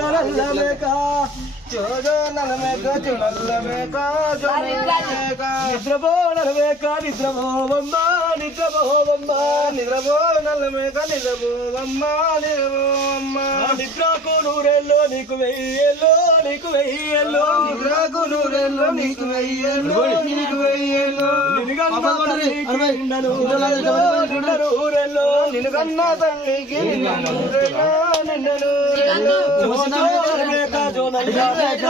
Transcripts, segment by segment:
జోనల్ల మేక జోనల్ల మేక జోనల్ల మేక జోనల్ల మేక నిద్రపోనల్ల మేక నిద్రపోవమ్మ నిద్రపోవమ్మ నిద్రపోనల్ల మేక నిద్రపోవమ్మ నిద్రపోవమ్మ నిద్రకు నూరెల్లో నీకు వెయ్యేల్లో నీకు వెయ్యేల్లో నిద్రకు నూరెల్లో నీకు వెయ్యేల్లో నీకు వెయ్యేల్లో నిన్నూరెల్లో నిన్నుగన్న తల్లికి నిన్నూరెల్లో నిన్నూరెల్లో మేక జోనల్ల మేక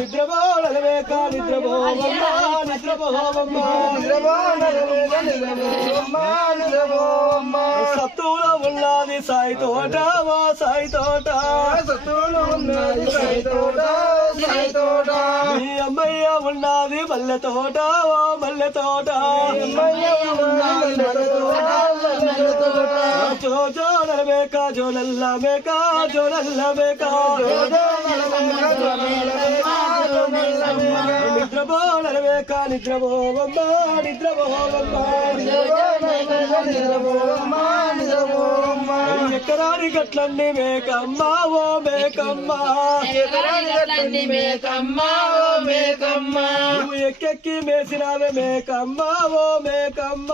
నిద్రపోనల్ల మేక నిద్రపోవమ్మ నిద్రపోవమ్మ నిద్రపోనల్ల మేక నిద్రపోవమ్మ నిద్రపోవమ్మ సత్తులో ఉన్నది సాయి తోట ఓ సాయి తోట సత్తులో ఉన్నది సాయి తోట సాయి తోట మీ అమ్మయ్య ఉన్నది మల్లె తోట ఓ మల్లె తోట అమ్మయ్య ఉన్నది మల్లె తోట మల్లె తోట జోనల్ల మేక జోనల్ల మేక జోనల్ల మేక నిద్రపోనల్ల మేక నిద్రపోవమ్మ నిద్రపోవమ్మ నిద్రపోవమ్మ నిద్రపోవమ్మ ఎకరాని గట్లన్నీ మేకమ్మ ఓ మేకమ్మ ఎకరాని గట్లన్నీ మేకమ్మ ఓ మేకమ్మ నువ్వు ఎక్కెక్కి మేసినావే మేకమ్మ ఓ మేకమ్మ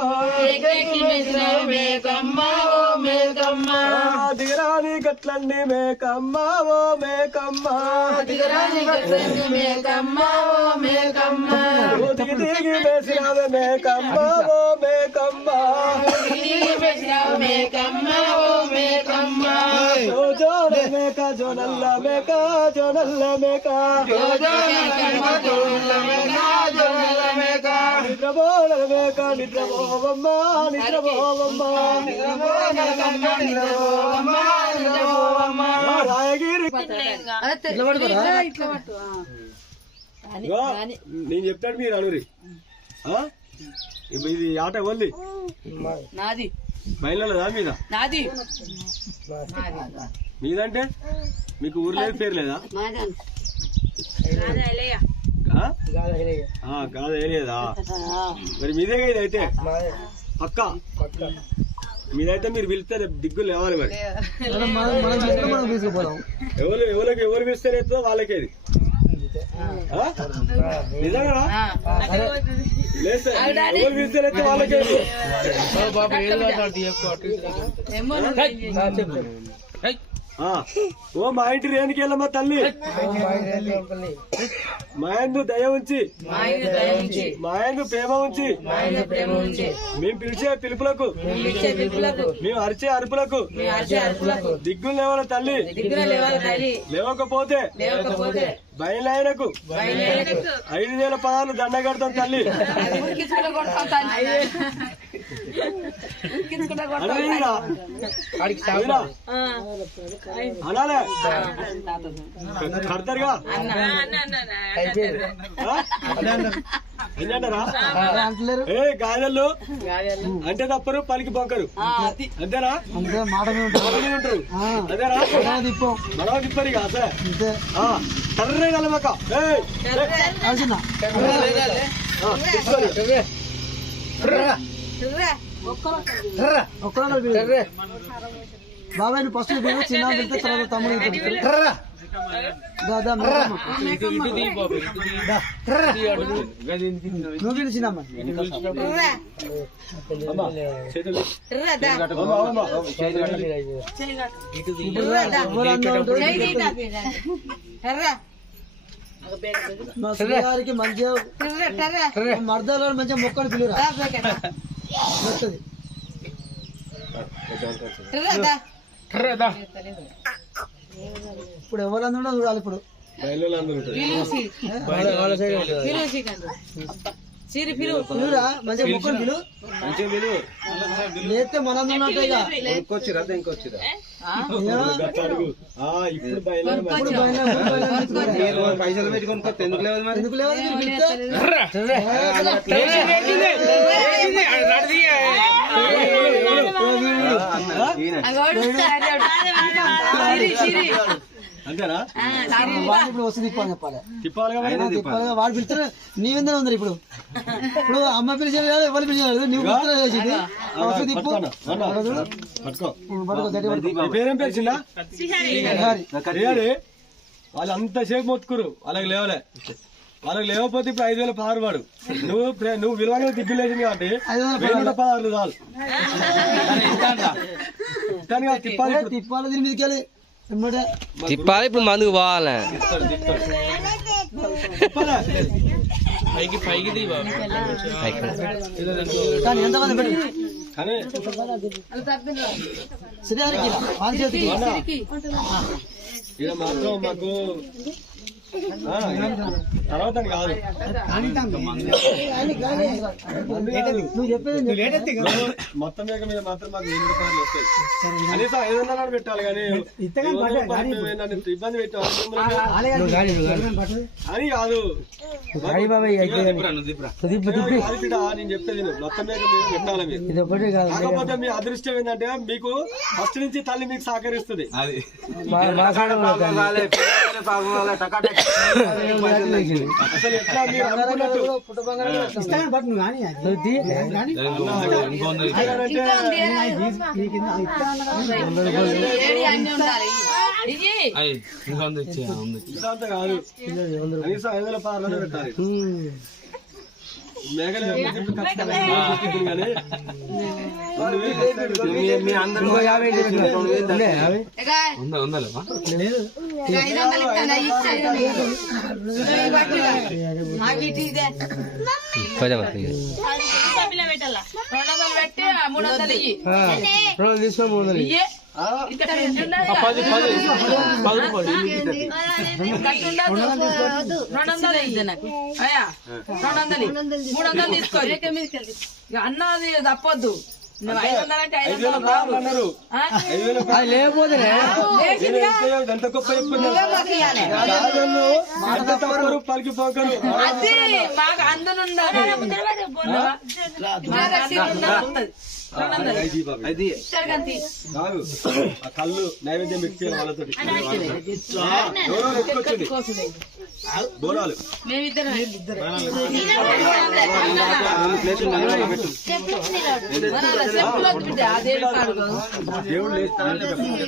ఎక్కెక్కి మేసినావే మేకమ్మ ఓ మేకమ్మ దిగరాని గట్లన్నీ మేకమ్మ ఓ మేకమ్మ దిగరాని గట్లన్నీ మేకమ్మ ఓ మేకమ్మ దిగి దిగి మేసినావే మేకమ్మ ఓ మేకమ్మ దిగి మేసినావే మేకమ్మ ఓ మేకమ్మ జోనల్ల మేక జోనల్ల మేక జోనల్ల మేక జోనల్ల మేక జోనల్ల మేక నిద్రపోనల్ల మేక నిద్రపోవమ్మ నిద్రపోవమ్మ నిద్రపోవమ్మ నిద్రపోవమ్మ రాయగిరి నేను చెప్తాడు మీరు అడుగురి ఇది ఆట ఎవరిది నాది బయలుదా మీద నాది మీదంటే మీకు ఊరు లేదు పేరు లేదా కాదు వేయలేదా మరి మీదే ఇది అయితే పక్క మీదైతే మీరు పిలిస్తే దిగ్గులు లేవాలి మరి ఎవరు పిలిస్తే లేదో వాళ్ళకేది నిజంగా ఎవరు పిలిస్తే లేదో వాళ్ళకేది ఓ మా ఇంటి రేణుకి వెళ్ళమ్మా తల్లి మాయందు దయ ఉంచి మాయందు ప్రేమ ఉంచి మేము పిలిచే పిలుపులకు మేము అరిచే అరుపులకు దిగ్గులు లేవాల తల్లి లేవకపోతే బయలైనకు 5,000 పదాలు దండ కడతాం తల్లి అనాలే కడతారుగా ఏంటంటారా ఏ గాయలు అంటే తప్పరు పలికి బొంకరు అంతేనా మాట ఉంటారు అదేనా మనవ తిప్పరు ఇక అసలే కర్రే కలమక బాబాయ్ ఫస్ట్ చిన్న వెళ్తే తర్వాత తమ్ముడు నువ్వు పిలిచినమ్మా మా శ్రీగారికి మంచిగా మర్దాలు మంచిగా మొక్కలు పిలురా ఇప్పుడు ఎవరందరూ చూడాలి ఇప్పుడు మంచిగా మొక్కలు పిలు లేతే మనందన్నట్టు పైసలు పెట్టుకొని ఎందుకు లేదు మరి ఎందుకు లేదు అంతేనా వాడిని ఇప్పుడు వస్తుంది తిప్పాలని చెప్పాలి తిప్పాలి కదా తిప్పాలి వాడు పిలిచిన నీ విందనే ఉంది ఇప్పుడు ఇప్పుడు అమ్మ పిలిచారు కదా ఎవరు పిలిచారు నువ్వు పిలిచిన వస్తుంది తిప్పు పట్టుకో పట్టుకో గట్టి పట్టుకో నీ పేరేం పేరు చిన్న శ్రీహరి వాళ్ళు అంతసేపు మొత్తుకురు వాళ్ళకి లేవలే వాళ్ళకి లేవకపోతే ఇప్పుడు 5,000 పదహారు వాడు నువ్వు విలువగా తిప్పిలేసింది కాబట్టి 1,016 చాలు తిప్పాలి తిప్పాలి దీని మీదకి వెళ్ళి తిప్పాలి ఇప్పుడు మందుకు పోవాలి కానీ ఎంతమంది పెట్టి కానీ శ్రీహరికి వాని చేతికి ఇక మాత్రం మాకు తర్వాత కాదు నువ్వు చెప్పేది మొత్తం మీద మాత్రం మాకు 1,000 రూపాయలు వస్తాయి కనీసం 500 పెట్టాలి కానీ ఇబ్బంది పెట్టాలి అని కాదు నేను చెప్పేది మొత్తం మీద పెట్టాలి మీరు కాకపోతే మీ అదృష్టం ఏంటంటే మీకు ఫస్ట్ నుంచి తల్లి మీకు సహకరిస్తుంది అది అసలు ఎట్లా మీరు అనుకున్నట్టు ఇంత కాదు కనీసం 5,000 పార్లనే పెట్టాలి మేఘలే కానీ మీ అందరూ 300 తీసుకో అన్నది తప్పొద్దు 500 అంటే 500 అన్నారు లేకపోతే ఎంత గొప్ప రూపాయలకి పోకరు మాకు అందునుందా కళ్ళు నైవేద్యం పెట్టి వాళ్ళతో బోనాలు దేవుడు లేస్తాను